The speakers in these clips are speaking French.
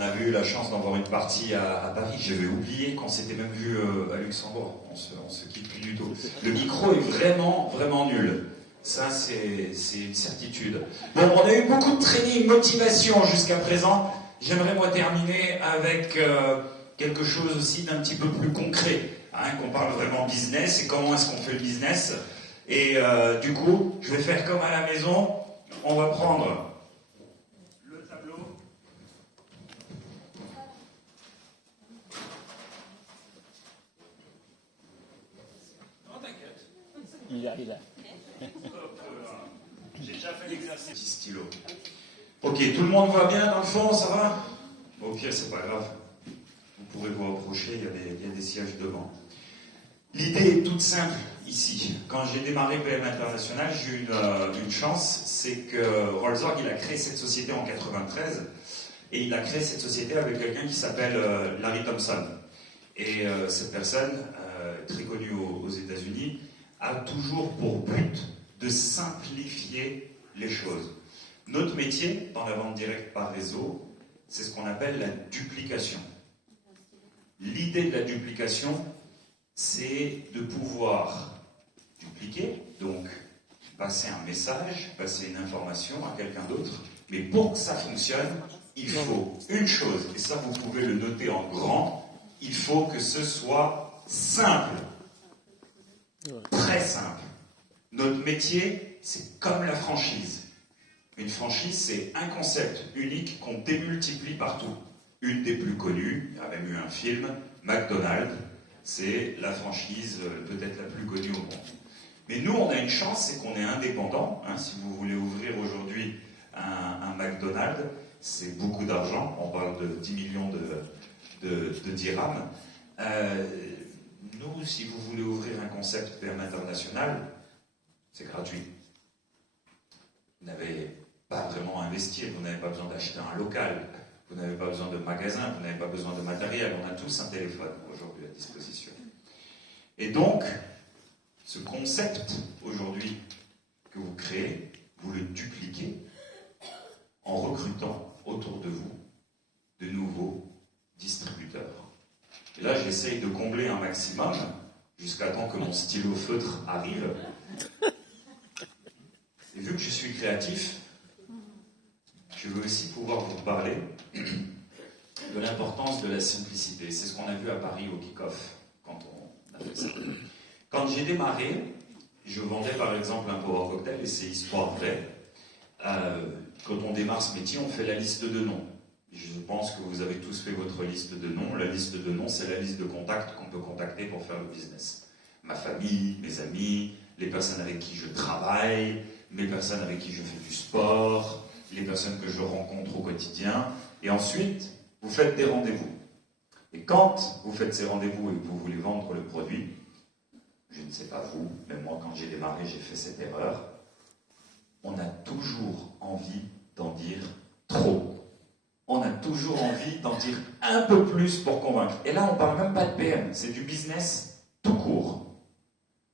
on avait eu la chance d'avoir une partie à Paris. J'avais oublié qu'on s'était même vu à Luxembourg. On se quitte plus du tout. Le micro est vraiment, vraiment nul. Ça, c'est une certitude. Bon, on a eu beaucoup de training, motivation jusqu'à présent. J'aimerais, moi, terminer avec quelque chose aussi d'un petit peu plus concret. Hein, qu'on parle vraiment business et comment est-ce qu'on fait le business. Et du coup, je vais faire comme à la maison. On va prendre le tableau. Non, t'inquiète. Il a. J'ai déjà fait l'exercice. Petit stylo. Ok, tout le monde va bien dans le fond, ça va? Ok, c'est pas grave. Vous pourrez vous approcher, il y a des sièges devant. L'idée est toute simple ici. Quand j'ai démarré PM International, j'ai eu une chance, c'est que Rolls-Royce, il a créé cette société en 93, et il a créé cette société avec quelqu'un qui s'appelle Larry Thompson. Et cette personne, très connue aux États-Unis, a toujours pour but de simplifier les choses. Notre métier, dans la vente directe par réseau, c'est ce qu'on appelle la duplication. L'idée de la duplication, c'est de pouvoir dupliquer, donc passer un message, passer une information à quelqu'un d'autre. Mais pour que ça fonctionne, il faut une chose, et ça vous pouvez le noter en grand, il faut que ce soit simple. Très simple. Notre métier, c'est comme la franchise. Une franchise, c'est un concept unique qu'on démultiplie partout. Une des plus connues, il y a même eu un film, McDonald's, c'est la franchise peut-être la plus connue au monde. Mais nous, on a une chance, c'est qu'on est indépendant. Hein, si vous voulez ouvrir aujourd'hui un McDonald's, c'est beaucoup d'argent. On parle de 10 millions de dirhams. Nous, si vous voulez ouvrir un concept PM international, c'est gratuit. Vous n'avez pas vraiment à investir, vous n'avez pas besoin d'acheter un local, vous n'avez pas besoin de magasin, vous n'avez pas besoin de matériel. On a tous un téléphone aujourd'hui à disposition. Et donc, ce concept aujourd'hui que vous créez, vous le dupliquez en recrutant autour de vous de nouveaux distributeurs. Et là, j'essaye de combler un maximum jusqu'à temps que mon stylo feutre arrive. Et vu que je suis créatif, je veux aussi pouvoir vous parler de l'importance de la simplicité. C'est ce qu'on a vu à Paris au kick-off, quand on a fait ça. Quand j'ai démarré, je vendais par exemple un power cocktail, et c'est histoire vraie. Quand on démarre ce métier, on fait la liste de noms. Je pense que vous avez tous fait votre liste de noms. La liste de noms, c'est la liste de contacts qu'on peut contacter pour faire le business. Ma famille, mes amis, les personnes avec qui je travaille, les personnes avec qui je fais du sport, les personnes que je rencontre au quotidien. Et ensuite, vous faites des rendez-vous. Et quand vous faites ces rendez-vous et que vous voulez vendre le produit, je ne sais pas vous, mais moi, quand j'ai démarré, j'ai fait cette erreur. On a toujours envie d'en dire trop. On a toujours envie d'en dire un peu plus pour convaincre. Et là, on ne parle même pas de PM, c'est du business tout court.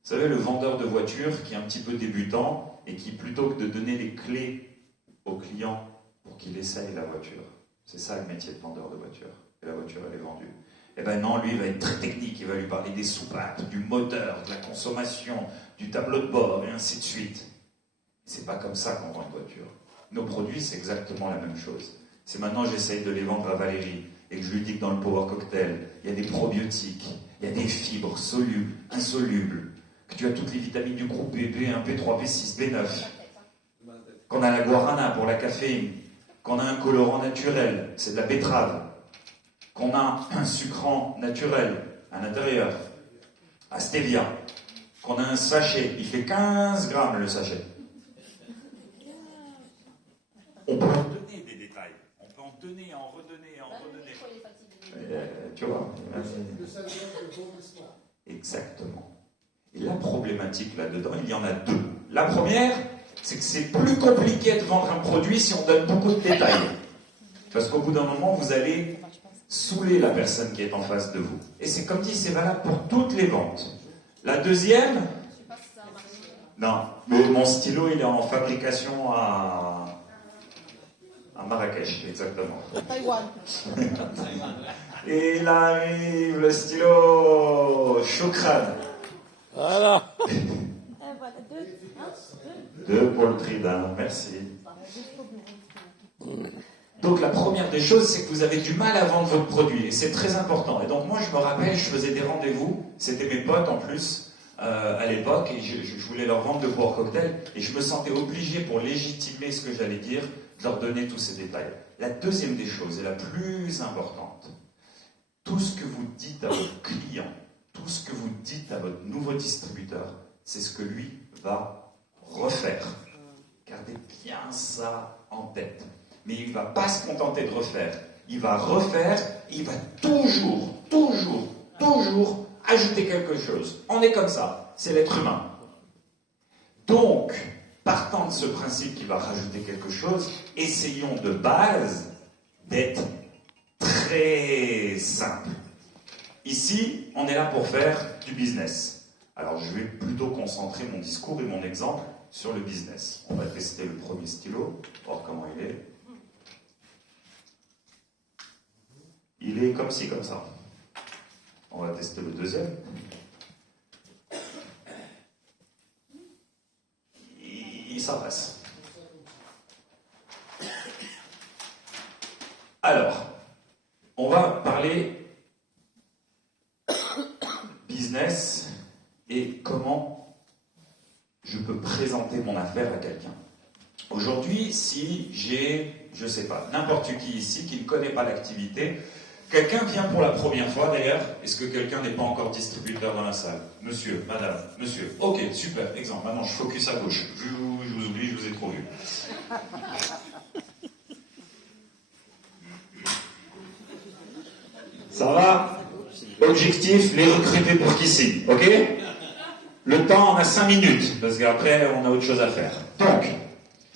Vous savez, le vendeur de voitures qui est un petit peu débutant et qui, plutôt que de donner les clés au client pour qu'il essaye la voiture, c'est ça le métier de vendeur de voiture. Et la voiture, elle est vendue. Eh ben non, lui, il va être très technique. Il va lui parler des soupapes, du moteur, de la consommation, du tableau de bord, et ainsi de suite. C'est pas comme ça qu'on vend une voiture. Nos produits, c'est exactement la même chose. C'est maintenant j'essaye de les vendre à Valérie et que je lui dis que dans le Power Cocktail, il y a des probiotiques, il y a des fibres solubles, insolubles, que tu as toutes les vitamines du groupe B, B1, B3, B6, B9, qu'on a la guarana pour la caféine, qu'on a un colorant naturel, c'est de la betterave, qu'on a un sucrant naturel à l'intérieur, à stevia, qu'on a un sachet, il fait 15 grammes le sachet. On peut en donner des détails. On peut en donner, en redonner, en redonner. Tu vois. Exactement. Et la problématique là-dedans, il y en a deux. La première, c'est que c'est plus compliqué de vendre un produit si on donne beaucoup de détails. Parce qu'au bout d'un moment, vous allez saouler la personne qui est en face de vous. Et c'est comme dit, c'est valable pour toutes les ventes. La deuxième, non, mais mon stylo, il est en fabrication à À Marrakech, exactement. Taïwan. Il arrive le stylo. Choukran. Voilà. Voilà, deux. Hein, Deux pour le prix d'un. Merci. Donc la première des choses, c'est que vous avez du mal à vendre votre produit, et c'est très important. Et donc moi, je me rappelle, je faisais des rendez-vous, c'était mes potes en plus, à l'époque, et je voulais leur vendre de boire cocktail, et je me sentais obligé, pour légitimer ce que j'allais dire, de leur donner tous ces détails. La deuxième des choses, et la plus importante, tout ce que vous dites à votre client, tout ce que vous dites à votre nouveau distributeur, c'est ce que lui va refaire. Gardez bien ça en tête. Mais il ne va pas se contenter de refaire. Il va refaire, il va toujours ajouter quelque chose. On est comme ça, c'est l'être humain. Donc, partant de ce principe qu'il va rajouter quelque chose, essayons de base d'être très simple. Ici, on est là pour faire du business. Alors, je vais plutôt concentrer mon discours et mon exemple sur le business. On va tester le premier stylo, voir comment il est. Il est comme ci, comme ça. On va tester le deuxième. Il s'adresse. Alors, on va parler business et comment je peux présenter mon affaire à quelqu'un. Aujourd'hui, si j'ai, je sais pas, n'importe qui ici qui ne connaît pas l'activité, quelqu'un vient pour la première fois d'ailleurs, est-ce que quelqu'un n'est pas encore distributeur dans la salle? Monsieur, madame, monsieur, ok, super, exemple, maintenant je focus à gauche, je vous oublie, je vous ai trop vu. Ça va? Objectif, les recruter pour qu'ici, ok? Le temps, on a 5 minutes, parce qu'après, on a autre chose à faire. Donc,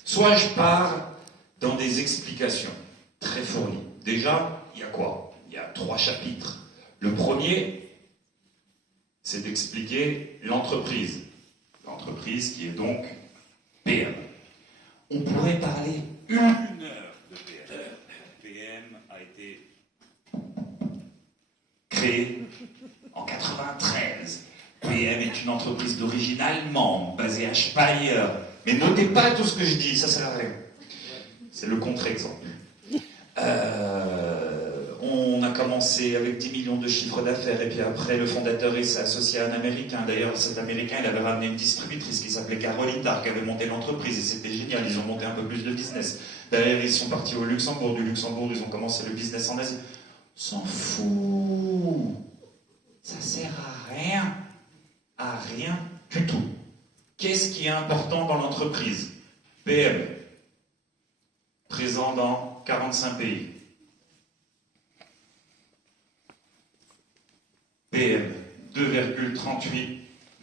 soit je pars dans des explications très fournies. Déjà, il y a quoi? Il y a 3 chapitres. Le premier, c'est d'expliquer l'entreprise. L'entreprise qui est donc PM. On pourrait parler 1 heure de PM. PM a été créé en 93. PM est une entreprise d'origine allemande, basée à Speyer. Mais notez pas tout ce que je dis, ça sert à rien. C'est le contre-exemple. On a commencé avec 10 millions de chiffres d'affaires, et puis après, le fondateur s'est associé à un Américain. D'ailleurs, cet Américain, il avait ramené une distributrice qui s'appelait Caroline Dark, qui avait monté l'entreprise, et c'était génial, ils ont monté un peu plus de business. Derrière, ils sont partis au Luxembourg. Du Luxembourg, ils ont commencé le business en Asie. On s'en fout. Ça sert à rien. À rien du tout. Qu'est-ce qui est important dans l'entreprise? PM, présent dans 45 pays. PM, 2,38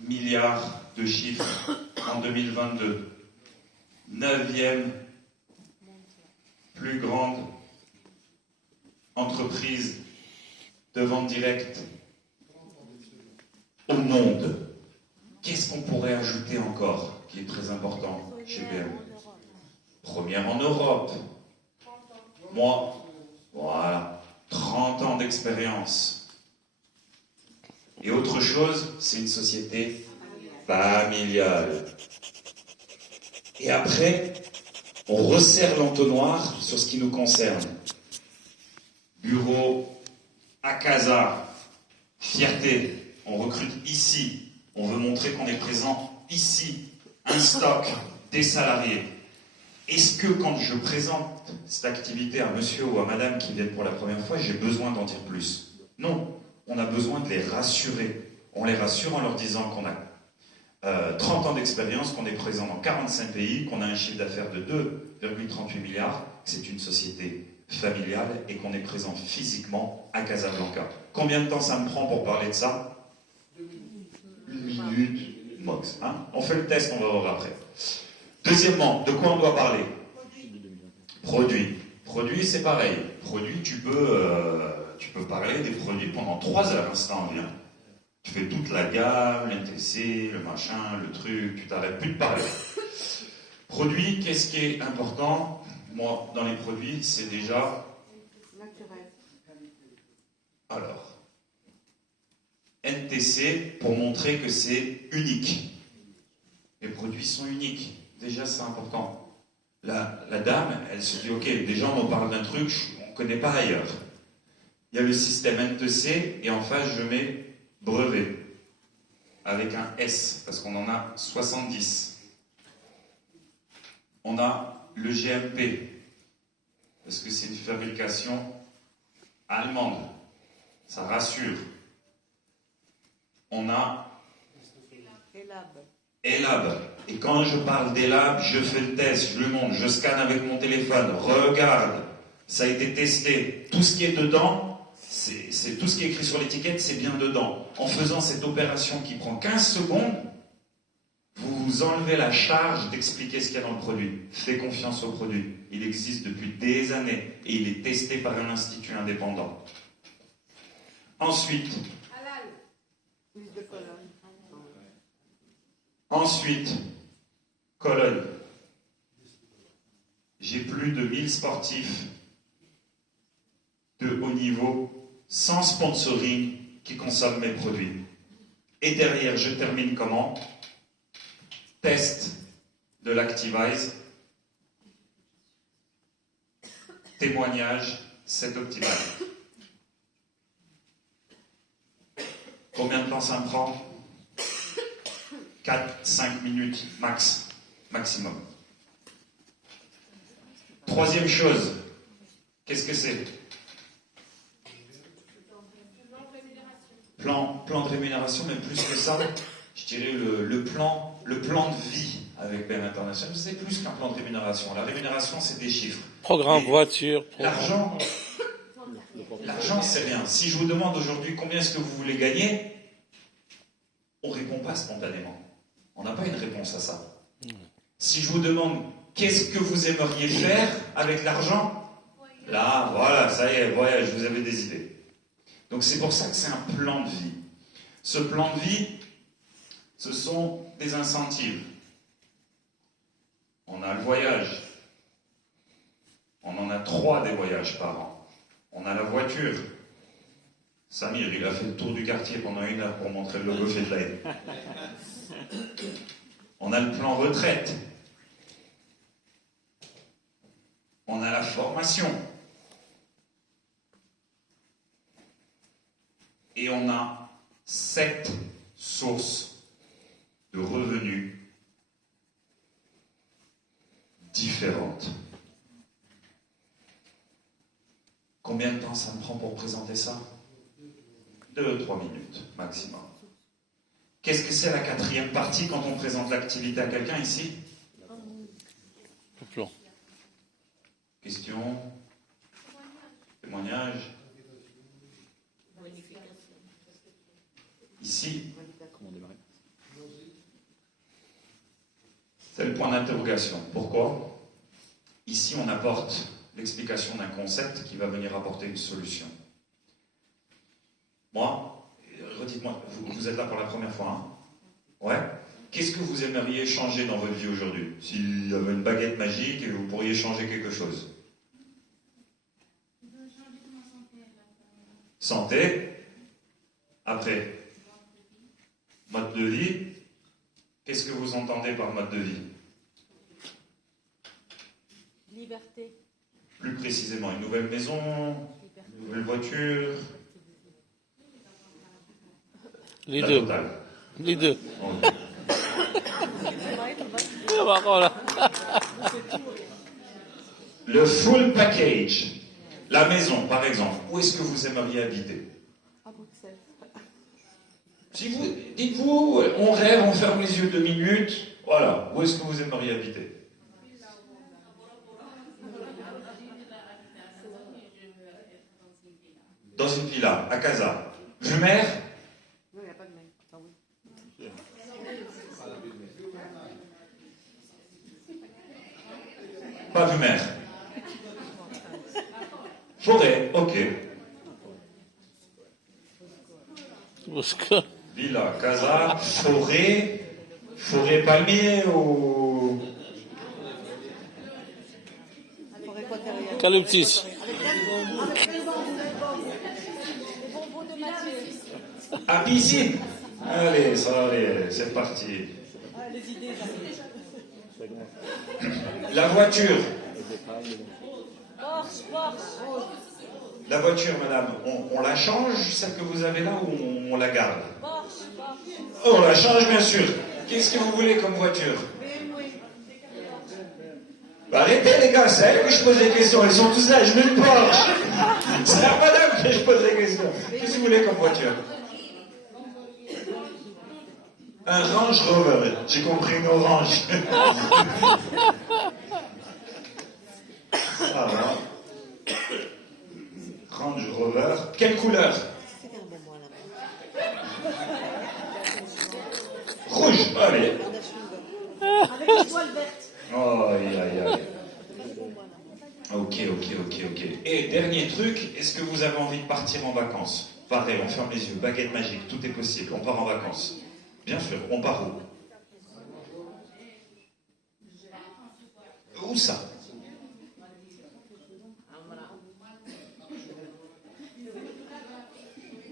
milliards de chiffres en 2022. 9e plus grande entreprise de vente directe au monde. Qu'est-ce qu'on pourrait ajouter encore qui est très important chez PM? Première en Europe. Moi, voilà, 30 ans d'expérience. Et autre chose, c'est une société familiale. Et après, on resserre l'entonnoir sur ce qui nous concerne. Bureau, à casa, fierté, on recrute ici. On veut montrer qu'on est présent ici, un stock, des salariés. Est-ce que quand je présente cette activité à monsieur ou à madame qui viennent pour la première fois, j'ai besoin d'en dire plus? Non, on a besoin de les rassurer. On les rassure en leur disant qu'on a 30 ans d'expérience, qu'on est présent dans 45 pays, qu'on a un chiffre d'affaires de 2,38 milliards, que c'est une société familiale et qu'on est présent physiquement à Casablanca. Combien de temps ça me prend pour parler de ça? 1 minute, max. Hein? On fait le test, on va voir après. Deuxièmement, de quoi on doit parler? Produit. Produit, c'est pareil. Produit, tu peux parler des produits pendant 3 heures, hein, si t'as envie. Hein. Tu fais toute la gamme, l'NTC, le machin, le truc, tu t'arrêtes plus de parler. Produit, qu'est-ce qui est important? moi, dans les produits, c'est déjà... Naturel. Alors, NTC pour montrer que c'est unique. Les produits sont uniques. Déjà, c'est important. La dame, elle se dit, ok, déjà, on me parle d'un truc qu'on ne connaît pas ailleurs. Il y a le système NTC et en face, je mets brevet avec un S parce qu'on en a 70. On a le GMP parce que c'est une fabrication allemande. Ça rassure. On a ELAB. Et quand je parle d'ELAB, je fais le test, je le montre, je scanne avec mon téléphone, regarde, ça a été testé. Tout ce qui est dedans, c'est tout ce qui est écrit sur l'étiquette, c'est bien dedans. En faisant cette opération qui prend 15 secondes, vous vous enlevez la charge d'expliquer ce qu'il y a dans le produit. Faites confiance au produit. Il existe depuis des années et il est testé par un institut indépendant. Ensuite, Cologne. J'ai plus de 1000 sportifs de haut niveau, sans sponsoring, qui consomment mes produits. Et derrière, je termine comment? Test de l'Activise. Témoignage, c'est optimal. Combien de temps ça me prend? 4-5 minutes maximum. Troisième chose, qu'est-ce que c'est? Plan de rémunération, mais plus que ça, je dirais le plan de vie avec BM International. C'est plus qu'un plan de rémunération. La rémunération, c'est des chiffres. Programme voiture. L'argent, c'est rien. Si je vous demande aujourd'hui combien est-ce que vous voulez gagner, on ne répond pas spontanément. On n'a pas une réponse à ça. Si je vous demande qu'est-ce que vous aimeriez faire avec l'argent, là, voilà, ça y est, voyage, vous avez des idées. Donc c'est pour ça que c'est un plan de vie. Ce plan de vie, ce sont des incentives. On a le voyage. On en a 3 des voyages par an. On a la voiture. Samir, il a fait le tour du quartier pendant 1 heure pour montrer le logo Fedline. On a le plan retraite. On a la formation. Et on a 7 sources de revenus différentes. Combien de temps ça me prend pour présenter ça? 2-3 minutes maximum. Qu'est-ce que c'est la 4e partie quand on présente l'activité à quelqu'un ici? Le plan. Question? Témoignage? Ici, c'est le point d'interrogation. Pourquoi? Ici, on apporte l'explication d'un concept qui va venir apporter une solution. Moi, redites-moi, vous êtes là pour la première fois, hein? Ouais? Qu'est-ce que vous aimeriez changer dans votre vie aujourd'hui? S'il y avait une baguette magique et vous pourriez changer quelque chose. Santé. Après. Mode de vie. Qu'est-ce que vous entendez par mode de vie? Liberté. Plus précisément, une nouvelle maison, une nouvelle voiture. Les La deux. totale. Les deux. Ok. Le full package. La maison, par exemple. Où est-ce que vous aimeriez habiter? À Bruxelles. Si vous, dites-vous, on rêve, on ferme les yeux 2 minutes. Voilà. Où est-ce que vous aimeriez habiter? Dans une villa, à Casa. Jumer? Non, il n'y a pas de mail. Ah oui. Pas Jumer. Forêt, ok. Bosca. Villa, Casa, forêt palmier ou... Eucalyptus. Les bonbons de Mathieu. À piscine. Allez, ça va aller, c'est parti. Ah, les idées, La voiture. Porsche, Porsche. La voiture, madame, on la change, celle que vous avez là, ou on la garde? Porsche, Porsche. Oh, on la change, bien sûr. Qu'est-ce que vous voulez comme voiture? Bah, arrêtez, les gars, c'est à elle que je pose des questions. Ils sont tous là, je veux une Porsche. C'est à madame que je pose des questions. Qu'est-ce que vous voulez comme voiture? Un Range Rover. J'ai compris, une orange. Ça va. Range Rover. Quelle couleur? Rouge. Allez. Avec l'étoile verte. Oh, aïe, aïe, aïe. Ok. Et dernier truc, est-ce que vous avez envie de partir en vacances? Pareil, on ferme les yeux, baguette magique, tout est possible, on part en vacances. Bien sûr, on part où? Où ça?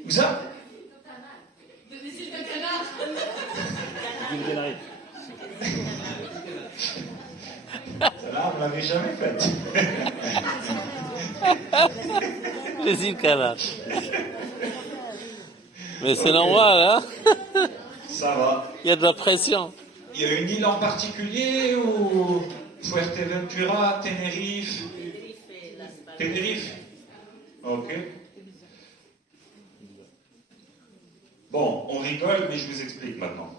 Où ça? Celle-là, on ne l'avait jamais faite. Les îles Canaries. Mais c'est normal, hein? Ça va. Il y a de la pression. Il y a une île en particulier ou Fuerteventura, Tenerife? Tenerife. Ok. Bon, on rigole, mais je vous explique maintenant.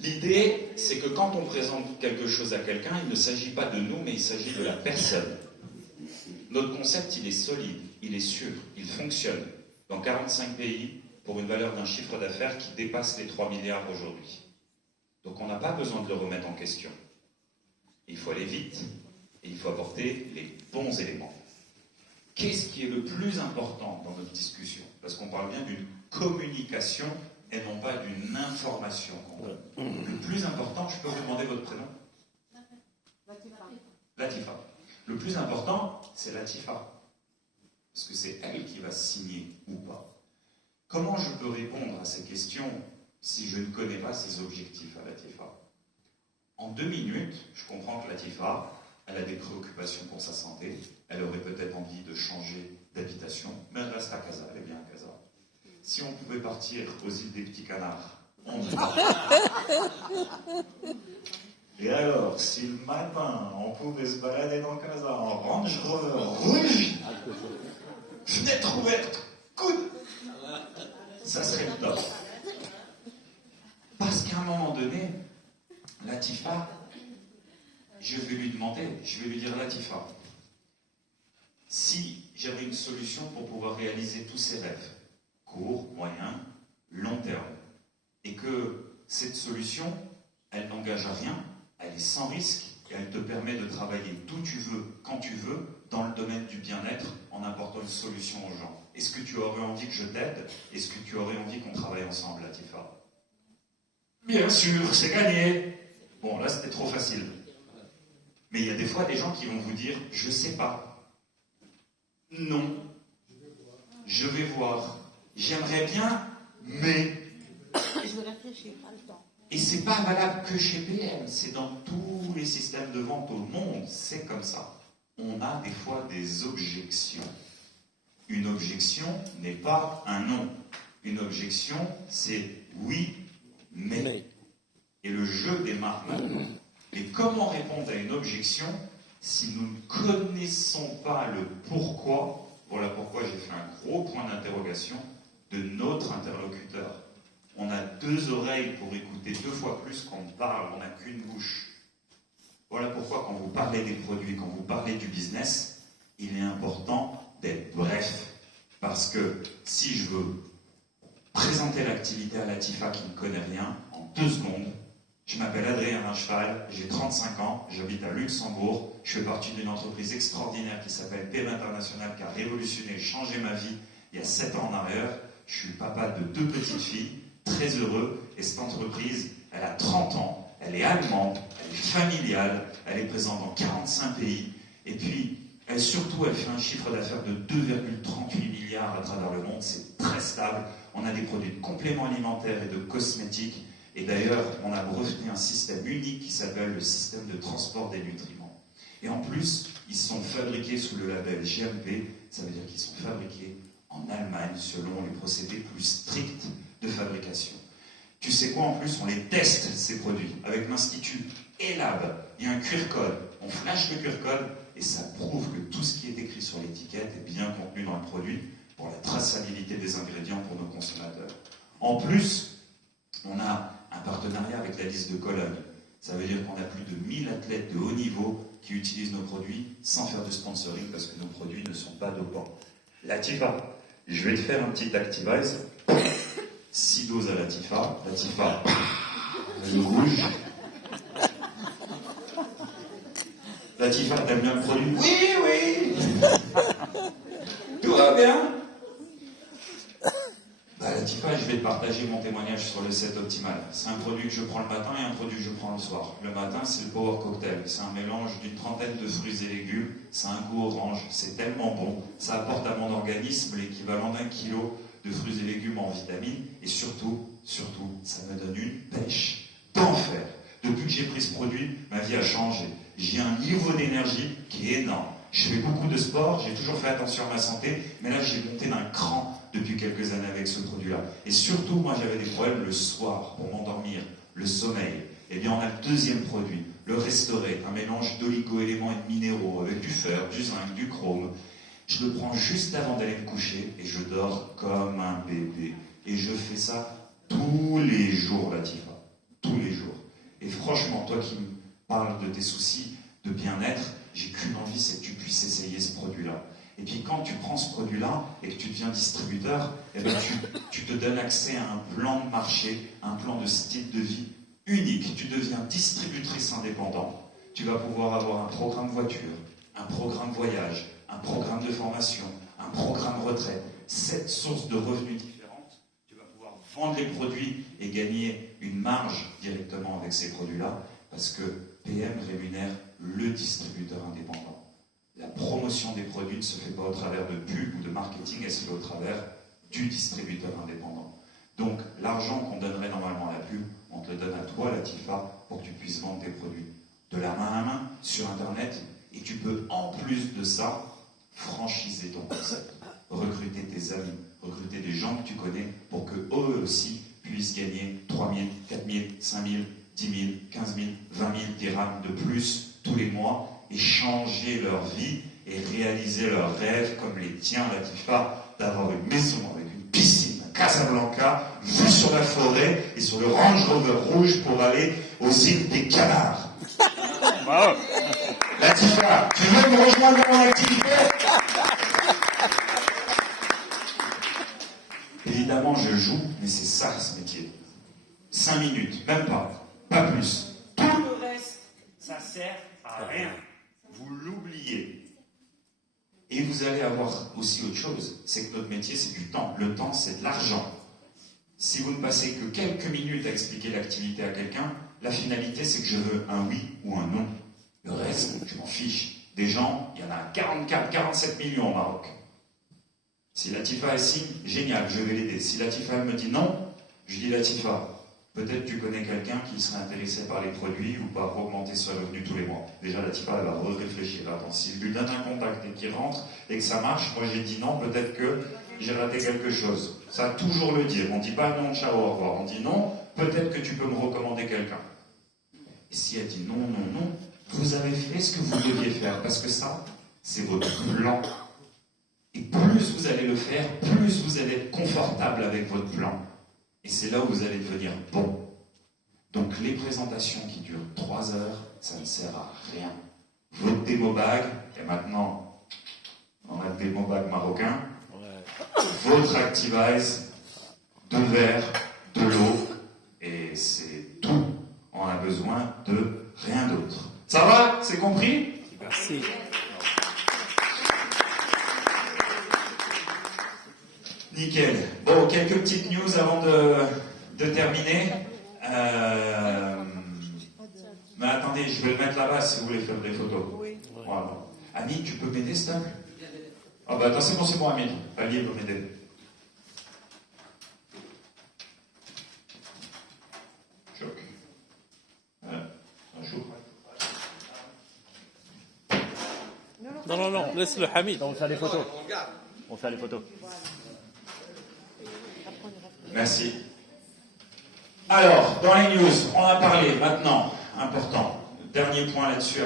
L'idée, c'est que quand on présente quelque chose à quelqu'un, il ne s'agit pas de nous, mais il s'agit de la personne. Notre concept, il est solide, il est sûr, il fonctionne dans 45 pays pour une valeur d'un chiffre d'affaires qui dépasse les 3 milliards aujourd'hui. Donc on n'a pas besoin de le remettre en question. Il faut aller vite et il faut apporter les bons éléments. Qu'est-ce qui est le plus important dans notre discussion? Parce qu'on parle bien d'une communication et non pas d'une information. Le plus important, je peux vous demander votre prénom? Latifa. Le plus important, c'est Latifa. Parce que c'est elle qui va signer ou pas. Comment je peux répondre à ces questions si je ne connais pas ses objectifs à Latifa? En 2 minutes, je comprends que Latifa, elle a des préoccupations pour sa santé, elle aurait peut-être envie de changer d'habitation, mais elle reste à Casa, elle est bien à Casa. Si on pouvait partir aux îles des Petits Canards, on y va. Et alors, si le matin, on pouvait se balader dans Casa en Range Rover rouge, fenêtre ouverte, coude, ça serait le top. Parce qu'à un moment donné, Latifa, je vais lui demander, je vais lui dire: Latifa, si j'avais une solution pour pouvoir réaliser tous ses rêves, court, moyen, long terme, et que cette solution, elle n'engage à rien, elle est sans risque, et elle te permet de travailler d'où tu veux, quand tu veux, dans le domaine du bien-être, en apportant une solution aux gens. Est-ce que tu aurais envie que je t'aide? Est-ce que tu aurais envie qu'on travaille ensemble, Latifa? Bien sûr, c'est gagné. Bon, là, c'était trop facile. Mais il y a des fois des gens qui vont vous dire: je sais pas. Non. Je vais voir. J'aimerais bien, mais... Je vais réfléchir, pas le temps. Et c'est pas valable que chez PM, c'est dans tous les systèmes de vente au monde, c'est comme ça. On a des fois des objections. Une objection n'est pas un non. Une objection, c'est oui, mais. Et le jeu démarre maintenant. Et comment répondre à une objection si nous ne connaissons pas le pourquoi? Voilà pourquoi j'ai fait un gros point d'interrogation de notre interlocuteur. On a 2 oreilles pour écouter 2 fois plus qu'on parle, on n'a qu'une bouche. Voilà pourquoi quand vous parlez des produits, quand vous parlez du business, il est important d'être bref. Parce que si je veux présenter l'activité à Latifa qui ne connaît rien, en 2 secondes, je m'appelle Adrien Cheval, j'ai 35 ans, j'habite à Luxembourg, je fais partie d'une entreprise extraordinaire qui s'appelle PM International, qui a révolutionné, changé ma vie il y a 7 ans en arrière. Je suis papa de 2 petites filles, très heureux, et cette entreprise, elle a 30 ans, elle est allemande, elle est familiale, elle est présente dans 45 pays, et puis Surtout, elle fait un chiffre d'affaires de 2,38 milliards à travers le monde. C'est très stable. On a des produits de compléments alimentaires et de cosmétiques. Et d'ailleurs, on a breveté un système unique qui s'appelle le système de transport des nutriments. Et en plus, ils sont fabriqués sous le label GMP. Ça veut dire qu'ils sont fabriqués en Allemagne selon les procédés plus stricts de fabrication. Tu sais quoi, en plus, on les teste, ces produits, avec l'Institut ELAB. Il y a un QR code. On flash le QR code et ça prouve que tout ce qui est écrit sur l'étiquette est bien contenu dans le produit pour la traçabilité des ingrédients pour nos consommateurs. En plus, on a un partenariat avec la liste de Cologne. Ça veut dire qu'on a plus de 1000 athlètes de haut niveau qui utilisent nos produits sans faire de sponsoring parce que nos produits ne sont pas dopants. Latifa, je vais te faire un petit Activise. 6 doses à Latifa. Latifa, le rouge. Latifa, t'aimes bien le produit? Oui, oui. Tout va bien. Latifa, je vais te partager mon témoignage sur le set optimal. C'est un produit que je prends le matin et un produit que je prends le soir. Le matin, c'est le Power Cocktail. C'est un mélange d'une trentaine de fruits et légumes. C'est un goût orange. C'est tellement bon. Ça apporte à mon organisme l'équivalent d'1 kilo de fruits et légumes en vitamines. Et surtout, ça me donne une pêche d'enfer. Depuis que j'ai pris ce produit, ma vie a changé. J'ai un niveau d'énergie qui est énorme. Je fais beaucoup de sport, j'ai toujours fait attention à ma santé, mais là j'ai monté d'un cran depuis quelques années avec ce produit-là. Et surtout, moi j'avais des problèmes le soir pour m'endormir, le sommeil. Eh bien on a le deuxième produit, le Restauré, un mélange d'oligo-éléments et de minéraux avec du fer, du zinc, du chrome. Je le prends juste avant d'aller me coucher et je dors comme un bébé. Et je fais ça tous les jours, Latifa. Tous les jours. Et franchement, toi qui me parles de tes soucis de bien-être, j'ai qu'une envie, c'est que tu puisses essayer ce produit-là. Et puis quand tu prends ce produit-là et que tu deviens distributeur, eh ben tu te donnes accès à un plan de marché, un plan de style de vie unique. Tu deviens distributrice indépendante. Tu vas pouvoir avoir un programme voiture, un programme voyage, un programme de formation, un programme retraite. 7 sources de revenus différentes. Tu vas pouvoir vendre les produits et gagner une marge directement avec ces produits-là parce que PM rémunère le distributeur indépendant. La promotion des produits ne se fait pas au travers de pub ou de marketing, elle se fait au travers du distributeur indépendant. Donc, l'argent qu'on donnerait normalement à la pub, on te le donne à toi, Latifa, pour que tu puisses vendre tes produits de la main à main, sur Internet, et tu peux, en plus de ça, franchiser ton concept, recruter tes amis, recruter des gens que tu connais, pour que eux aussi puissent gagner 3 000, 4 000, 5 000, 10 000, 15 000, 20 000 dirhams de plus tous les mois, et changer leur vie et réaliser leurs rêves comme les tiens, Latifa, d'avoir une maison avec une piscine à Casablanca, vue sur la forêt et sur le Range Rover rouge pour aller aux îles des Canards. Wow. Latifa, tu veux me rejoindre dans mon activité? Évidemment, je joue, mais c'est ça ce métier. 5 minutes, même pas plus. Tout le reste, ça sert à rien. Vous l'oubliez. Et vous allez avoir aussi autre chose, c'est que notre métier, c'est du temps. Le temps, c'est de l'argent. Si vous ne passez que quelques minutes à expliquer l'activité à quelqu'un, la finalité, c'est que je veux un oui ou un non. Le reste, je m'en fiche. Des gens, il y en a 44, 47 millions au Maroc. Si Latifa est signe, génial, je vais l'aider. Si Latifa me dit non, je dis Latifa, peut-être tu connais quelqu'un qui serait intéressé par les produits ou par augmenter son revenu tous les mois. Déjà, Latifa, elle va réfléchir. Attends, si je lui donne un contact et qu'il rentre et que ça marche, moi j'ai dit non, peut-être que j'ai raté quelque chose. Ça, toujours le dire. On ne dit pas non, ciao, au revoir. On dit non, peut-être que tu peux me recommander quelqu'un. Et si elle dit non, non, non, vous avez fait ce que vous deviez faire. Parce que ça, c'est votre plan. Et plus vous allez le faire, plus vous allez être confortable avec votre plan. Et c'est là où vous allez devenir bon. Donc les présentations qui durent 3 heures, ça ne sert à rien. Votre démo bag, et maintenant, on a le démo bag marocain, votre Activise, 2 verres, de l'eau, et c'est tout. On a besoin de rien d'autre. Ça va? C'est compris? Merci. Nickel. Bon, quelques petites news avant de terminer. Mais attendez, je vais le mettre là-bas si vous voulez faire des photos. Oui. Voilà. Hamid, tu peux m'aider, s'il te plaît? Ah bah attends, c'est bon, Hamid. Ali peut m'aider. Choc. Un choc. Non, laisse le Hamid. On va faire des photos. On va faire les photos. Merci. Alors, dans les news, on a parlé maintenant, important, dernier point là-dessus.